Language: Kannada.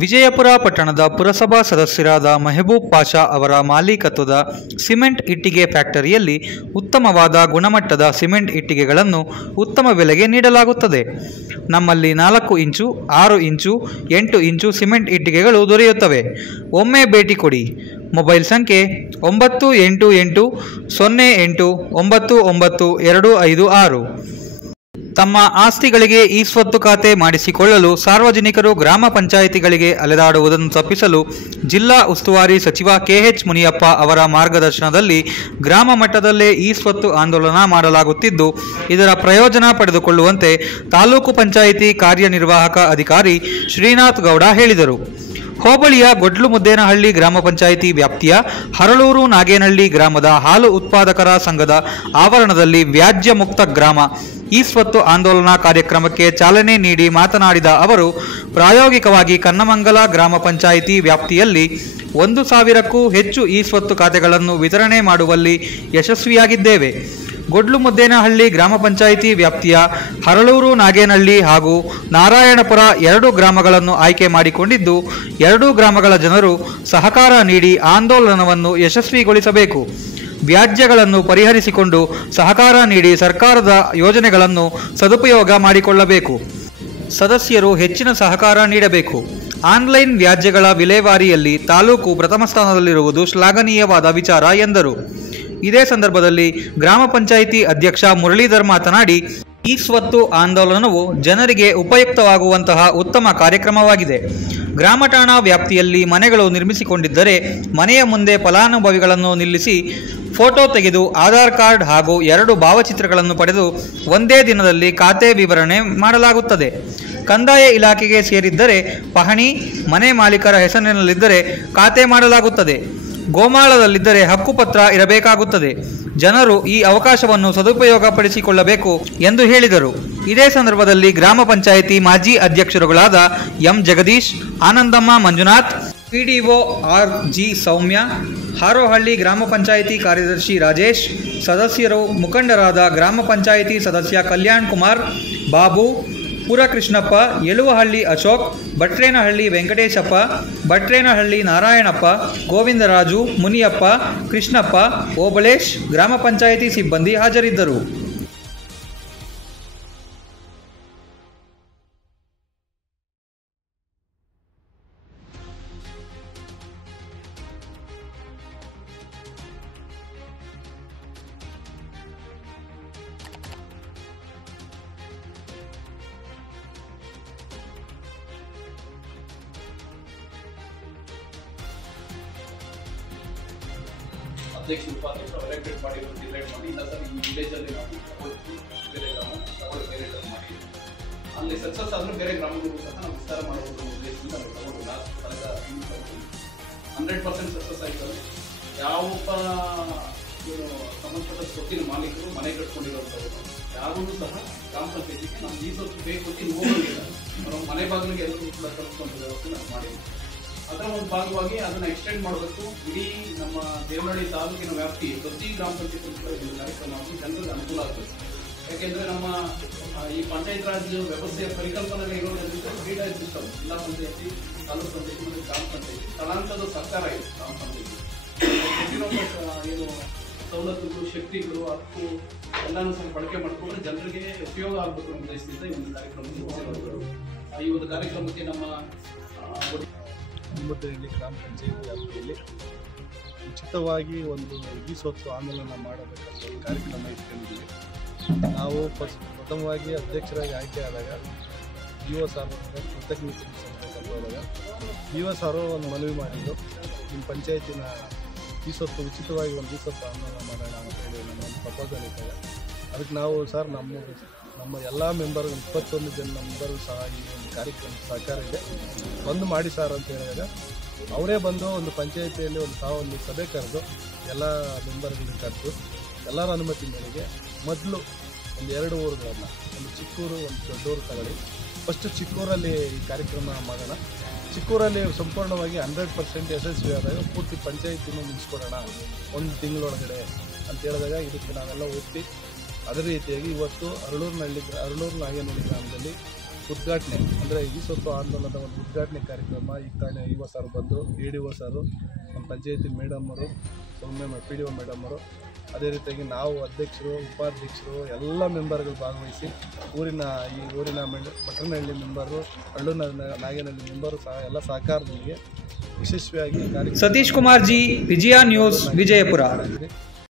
ವಿಜಯಪುರ ಪಟ್ಟಣದ ಪುರಸಭಾ ಸದಸ್ಯರಾದ ಮೆಹಬೂಬ್ ಪಾಷಾ ಅವರ ಮಾಲೀಕತ್ವದ ಸಿಮೆಂಟ್ ಇಟ್ಟಿಗೆ ಫ್ಯಾಕ್ಟರಿಯಲ್ಲಿ ಉತ್ತಮವಾದ ಗುಣಮಟ್ಟದ ಸಿಮೆಂಟ್ ಇಟ್ಟಿಗೆಗಳನ್ನು ಉತ್ತಮ ಬೆಲೆಗೆ ನೀಡಲಾಗುತ್ತದೆ. ನಮ್ಮಲ್ಲಿ 4 ಇಂಚು, 6 ಇಂಚು, 8 ಇಂಚು ಸಿಮೆಂಟ್ ಇಟ್ಟಿಗೆಗಳು ದೊರೆಯುತ್ತವೆ. ಒಮ್ಮೆ ಭೇಟಿ ಕೊಡಿ. ಮೊಬೈಲ್ ಸಂಖ್ಯೆ 9888089256. ತಮ್ಮ ಆಸ್ತಿಗಳಿಗೆ ಈ ಸ್ವತ್ತು ಖಾತೆ ಮಾಡಿಸಿಕೊಳ್ಳಲು ಸಾರ್ವಜನಿಕರು ಗ್ರಾಮ ಪಂಚಾಯಿತಿಗಳಿಗೆ ಅಲೆದಾಡುವುದನ್ನು ತಪ್ಪಿಸಲು ಜಿಲ್ಲಾ ಉಸ್ತುವಾರಿ ಸಚಿವ KH ಮುನಿಯಪ್ಪ ಅವರ ಮಾರ್ಗದರ್ಶನದಲ್ಲಿ ಗ್ರಾಮ ಮಟ್ಟದಲ್ಲೇ ಈ ಸ್ವತ್ತು ಆಂದೋಲನ ಮಾಡಲಾಗುತ್ತಿದ್ದು, ಇದರ ಪ್ರಯೋಜನ ಪಡೆದುಕೊಳ್ಳುವಂತೆ ತಾಲೂಕು ಪಂಚಾಯಿತಿ ಕಾರ್ಯನಿರ್ವಾಹಕ ಅಧಿಕಾರಿ ಶ್ರೀನಾಥ್ ಗೌಡ ಹೇಳಿದರು. ಹೋಬಳಿಯ ಗೊಡ್ಲುಮುದ್ದೇನಹಳ್ಳಿ ಗ್ರಾಮ ಪಂಚಾಯಿತಿ ವ್ಯಾಪ್ತಿಯ ಹರಳೂರು ನಾಗೇನಹಳ್ಳಿ ಗ್ರಾಮದ ಹಾಲು ಉತ್ಪಾದಕರ ಸಂಘದ ಆವರಣದಲ್ಲಿ ವ್ಯಾಜ್ಯ ಮುಕ್ತ ಗ್ರಾಮ ಈ ಸ್ವತ್ತು ಆಂದೋಲನಾ ಕಾರ್ಯಕ್ರಮಕ್ಕೆ ಚಾಲನೆ ನೀಡಿ ಮಾತನಾಡಿದ ಅವರು, ಪ್ರಾಯೋಗಿಕವಾಗಿ ಕನ್ನಮಂಗಲ ಗ್ರಾಮ ಪಂಚಾಯಿತಿ ವ್ಯಾಪ್ತಿಯಲ್ಲಿ 1,000ಕ್ಕೂ ಹೆಚ್ಚು ಈ ಸ್ವತ್ತು ಖಾತೆಗಳನ್ನು ವಿತರಣೆ ಮಾಡುವಲ್ಲಿ ಯಶಸ್ವಿಯಾಗಿದ್ದೇವೆ. ಗೊಡ್ಲುಮುದ್ದೇನಹಳ್ಳಿ ಗ್ರಾಮ ಪಂಚಾಯಿತಿ ವ್ಯಾಪ್ತಿಯ ಹರಳೂರು ನಾಗೇನಹಳ್ಳಿ ಹಾಗೂ ನಾರಾಯಣಪುರ 2 ಗ್ರಾಮಗಳನ್ನು ಆಯ್ಕೆ ಮಾಡಿಕೊಂಡಿದ್ದು, 2 ಗ್ರಾಮಗಳ ಜನರು ಸಹಕಾರ ನೀಡಿ ಆಂದೋಲನವನ್ನು ಯಶಸ್ವಿಗೊಳಿಸಬೇಕು. ವ್ಯಾಜ್ಯಗಳನ್ನು ಪರಿಹರಿಸಿಕೊಂಡು ಸಹಕಾರ ನೀಡಿ ಸರ್ಕಾರದ ಯೋಜನೆಗಳನ್ನು ಸದುಪಯೋಗ ಮಾಡಿಕೊಳ್ಳಬೇಕು. ಸದಸ್ಯರು ಹೆಚ್ಚಿನ ಸಹಕಾರ ನೀಡಬೇಕು. ಆನ್ಲೈನ್ ವ್ಯಾಜ್ಯಗಳ ವಿಲೇವಾರಿಯಲ್ಲಿ ತಾಲೂಕು ಪ್ರಥಮ ಸ್ಥಾನದಲ್ಲಿರುವುದು ಶ್ಲಾಘನೀಯವಾದ ವಿಚಾರ ಎಂದರು. ಇದೇ ಸಂದರ್ಭದಲ್ಲಿ ಗ್ರಾಮ ಪಂಚಾಯಿತಿ ಅಧ್ಯಕ್ಷ ಮುರಳೀಧರ್ ಮಾತನಾಡಿ, ಈ ಸ್ವತ್ತು ಆಂದೋಲನವು ಜನರಿಗೆ ಉಪಯುಕ್ತವಾಗುವಂತಹ ಉತ್ತಮ ಕಾರ್ಯಕ್ರಮವಾಗಿದೆ. ಗ್ರಾಮ ಠಾಣಾ ವ್ಯಾಪ್ತಿಯಲ್ಲಿ ಮನೆಗಳು ನಿರ್ಮಿಸಿಕೊಂಡಿದ್ದರೆ ಮನೆಯ ಮುಂದೆ ಫಲಾನುಭವಿಗಳನ್ನು ನಿಲ್ಲಿಸಿ ಫೋಟೋ ತೆಗೆದು ಆಧಾರ್ ಕಾರ್ಡ್ ಹಾಗೂ 2 ಭಾವಚಿತ್ರಗಳನ್ನು ಪಡೆದು ಒಂದೇ ದಿನದಲ್ಲಿ ಖಾತೆ ವಿವರಣೆ ಮಾಡಲಾಗುತ್ತದೆ. ಕಂದಾಯ ಇಲಾಖೆಗೆ ಸೇರಿದ್ದರೆ ಪಹಣಿ, ಮನೆ ಮಾಲೀಕರ ಹೆಸರಿನಲ್ಲಿದ್ದರೆ ಖಾತೆ ಮಾಡಲಾಗುತ್ತದೆ. ಗೋಮಾಳದಲ್ಲಿದ್ದರೆ ಹಕ್ಕುಪತ್ರ ಇರಬೇಕಾಗುತ್ತದೆ. ಜನರು ಈ ಅವಕಾಶವನ್ನು ಸದುಪಯೋಗಪಡಿಸಿಕೊಳ್ಳಬೇಕು ಎಂದು ಹೇಳಿದರು. ಇದೇ ಸಂದರ್ಭದಲ್ಲಿ ಗ್ರಾಮ ಪಂಚಾಯಿತಿ ಮಾಜಿ ಅಧ್ಯಕ್ಷರುಗಳಾದ M Jagadish, Anandamma Manjunath, PDO RG Soumya, Harohalli ಗ್ರಾಮ ಪಂಚಾಯಿತಿ ಕಾರ್ಯದರ್ಶಿ ರಾಜೇಶ್, ಸದಸ್ಯರು ಮುಖಂಡರಾದ ಗ್ರಾಮ ಪಂಚಾಯಿತಿ ಸದಸ್ಯ ಕಲ್ಯಾಣ್ ಕುಮಾರ್, ಬಾಬು, ಪುರಕೃಷ್ಣಪ್ಪ, ಯಲುವಹಳ್ಳಿ ಅಶೋಕ್, ಭಟ್ರೇನಹಳ್ಳಿ ವೆಂಕಟೇಶಪ್ಪ, ಭಟ್ರೇನಹಳ್ಳಿ ನಾರಾಯಣಪ್ಪ, ಗೋವಿಂದರಾಜು, ಮುನಿಯಪ್ಪ, ಕೃಷ್ಣಪ್ಪ, ಓಬಳೇಶ್, ಗ್ರಾಮ ಪಂಚಾಯಿತಿ ಸಿಬ್ಬಂದಿ ಹಾಜರಿದ್ದರು. ಅಧ್ಯಕ್ಷ ಉಪಾಧ್ಯಕ್ಷರು ಎಲೆಕ್ಟೆಡ್ ಮಾಡಿರೋ ಡಿಸೈಡ್ ಮಾಡಿ ಇಲ್ಲ ಸರ್ ಈ ವಿಲೇಜಲ್ಲಿ ನಾವು ಬೇರೆ ಗ್ರಾಮ ಬೇರೆ ಮಾಡಿ ಅಲ್ಲಿ ಸಕ್ಸಸ್ ಆದರೂ ಬೇರೆ ಗ್ರಾಮಗಳಿಗೂ ಸಹ ನಾವು ವಿಸ್ತಾರ ಮಾಡುವುದು ಉದ್ದೇಶದಿಂದ ನಾವು ತಗೊಂಡು ಲಾಸ್ಟ್ ಕಳೆದ 100% ಸಕ್ಸಸ್ ಆಯಿತು. ಯಾವ ಸಂಬಂಧಪಟ್ಟ ಸ್ವತ್ತಿನ ಮಾಲೀಕರು ಮನೆ ಕಟ್ಕೊಂಡಿರುವಂಥವ್ರು ಯಾರೂ ಸಹ ಗ್ರಾಮ ಪಂಚಾಯತಿಗೆ ನಾವು ಈ ಸ್ವತ್ತು ಬೇಕು ಅಂತ ಹೋಗೋದಿಲ್ಲ. ನಾವು ಮನೆ ಬಾಗಿಲಿಗೆ ಎಲ್ಲರೂ ಕೂಡ ತಲುಪುವಂಥ ವ್ಯವಸ್ಥೆ ನಾವು ಮಾಡಿದ್ದೀವಿ. ಅದರ ಒಂದು ಭಾಗವಾಗಿ ಅದನ್ನು ಎಕ್ಸ್ಟೆಂಡ್ ಮಾಡಬೇಕು. ಇಡೀ ನಮ್ಮ ದೇವನಹಳ್ಳಿ ತಾಲೂಕಿನ ವ್ಯಾಪ್ತಿ ಪ್ರತಿ ಗ್ರಾಮ ಪಂಚಾಯತ್ ಕಾರ್ಯಕ್ರಮವಾಗಿ ಜನರಿಗೆ ಅನುಕೂಲ ಆಗಬೇಕು. ಯಾಕೆಂದರೆ ನಮ್ಮ ಈ ಪಂಚಾಯತ್ ರಾಜ್ ವ್ಯವಸ್ಥೆಯ ಪರಿಕಲ್ಪನೆ ಇರೋದ್ರಿಂದ ಫೀಡರ್ ಸಿಸ್ಟಮ್ ಜಿಲ್ಲಾ ಪಂಚಾಯತಿ, ತಾಲೂಕು ಪಂಚಾಯತಿ ಮತ್ತು ಗ್ರಾಮ ಪಂಚಾಯತಿ ಸ್ಥಳಾಂತರದ ಸರ್ಕಾರ ಇದೆ. ಗ್ರಾಮ ಪಂಚಾಯತಿ ಏನು ಸವಲತ್ತುಗಳು, ಶಕ್ತಿಗಳು, ಹಕ್ಕು ಎಲ್ಲನೂ ಸಹ ಬಳಕೆ ಮಾಡಿಕೊಂಡ್ರೆ ಜನರಿಗೆ ಉಪಯೋಗ ಆಗಬೇಕು ಅನ್ನೋ ಉದ್ದೇಶದಿಂದ ಈ ಒಂದು ಕಾರ್ಯಕ್ರಮ. ಈ ಒಂದು ಕಾರ್ಯಕ್ರಮಕ್ಕೆ ನಮ್ಮ ಇಲ್ಲಿ ಗ್ರಾಮ ಪಂಚಾಯತ್ ವ್ಯಾಪ್ತಿಯಲ್ಲಿ ಉಚಿತವಾಗಿ ಒಂದು ಈ ಸ್ವತ್ತು ಆಂದೋಲನ ಮಾಡಬೇಕಂತ ಒಂದು ಕಾರ್ಯಕ್ರಮ ಇಟ್ಕೊಂಡಿದ್ದೀವಿ. ನಾವು ಪ್ರಥಮವಾಗಿ ಅಧ್ಯಕ್ಷರಾಗಿ ಆಯ್ಕೆ ಆದಾಗ BO ಸಾರ್ ಕೃತಜ್ಞತೆ ಹೋದಾಗ BO ಸಾರು ಒಂದು ಮನವಿ ಮಾಡಿದ್ದು, ನಿಮ್ಮ ಪಂಚಾಯತಿನ ಈ ಸ್ವತ್ತು ಉಚಿತವಾಗಿ ಒಂದು ಈ ಸ್ವತ್ತು ಆಂದೋಲನ ಮಾಡೋಣ ಅಂತೇಳಿ ನಮ್ಮೊಂದು ಪ್ರಪೋಸಲ್ ಇದ್ದಾಗ ಅದಕ್ಕೆ ನಾವು ಸರ್ ನಮ್ಮ ಎಲ್ಲ ಮೆಂಬರ್ 21 ಜನ ಮೆಂಬರು ಸಹ ಈ ಒಂದು ಕಾರ್ಯಕ್ರಮಕ್ಕೆ ಸಹಕಾರ ಇದೆ, ಬಂದು ಮಾಡಿ ಸರ್ ಅಂತ ಹೇಳಿದಾಗ ಅವರೇ ಬಂದು ಒಂದು ಪಂಚಾಯಿತಿಯಲ್ಲಿ ಒಂದು ಸಭೆ ಕರೆದು ಎಲ್ಲ ಮೆಂಬರ್ಗಳನ್ನ ಕರೆದು ಎಲ್ಲರ ಅನುಮತಿ ಮೇರೆಗೆ ಮೊದಲು ಒಂದು 2 ಊರುಗಳನ್ನು, ಒಂದು ಚಿಕ್ಕೂರು, ಒಂದು ದೊಡ್ಡೂರು ತಗೊಳ್ಳಿ. ಫಸ್ಟು ಚಿಕ್ಕೂರಲ್ಲಿ ಈ ಕಾರ್ಯಕ್ರಮ ಮಾಡೋಣ. ಚಿಕ್ಕೂರಲ್ಲಿ ಸಂಪೂರ್ಣವಾಗಿ 100% ಯಶಸ್ವಿ ಆದಾಗ ಪೂರ್ತಿ ಪಂಚಾಯಿತಿನೂ ಮುಗಿಸ್ಕೊಡೋಣ 1 ತಿಂಗಳೊಳಗಡೆ ಅಂತ ಹೇಳಿದಾಗ ಇದಕ್ಕೆ ನಾವೆಲ್ಲ ಒಪ್ಪಿ ಅದೇ ರೀತಿಯಾಗಿ ಇವತ್ತು ಹರಳೂರು ನಾಗೇನಹಳ್ಳಿ ಗ್ರಾಮದಲ್ಲಿ ಉದ್ಘಾಟನೆ ಅಂದರೆ ಈ ಸ್ವತ್ತು ಆಂದೋಲನದ ಒಂದು ಉದ್ಘಾಟನೆ ಕಾರ್ಯಕ್ರಮ ಈಗ ತಾನೇ IO ಸರ್ ಬಂದು ADO ಸರು, ನಮ್ಮ ಪಂಚಾಯತಿ ಮೇಡಮ್ಮರು, ಸೌಮ್ಯ PDO ಮೇಡಮ್ಮರು, ಅದೇ ರೀತಿಯಾಗಿ ನಾವು ಅಧ್ಯಕ್ಷರು, ಉಪಾಧ್ಯಕ್ಷರು ಎಲ್ಲ ಮೆಂಬರ್ಗಳು ಭಾಗವಹಿಸಿ ಈ ಊರಿನ ಮಠನಹಳ್ಳಿ ಮೆಂಬರು, ನಾಗೇನಹಳ್ಳಿ ಮೆಂಬರು ಸಹ ಎಲ್ಲ ಸಹಕಾರದೊಂದಿಗೆ ಯಶಸ್ವಿಯಾಗಿ ಸತೀಶ್ ಕುಮಾರ್ ಜಿ, ವಿಜಯ ನ್ಯೂಸ್, ವಿಜಯಪುರ.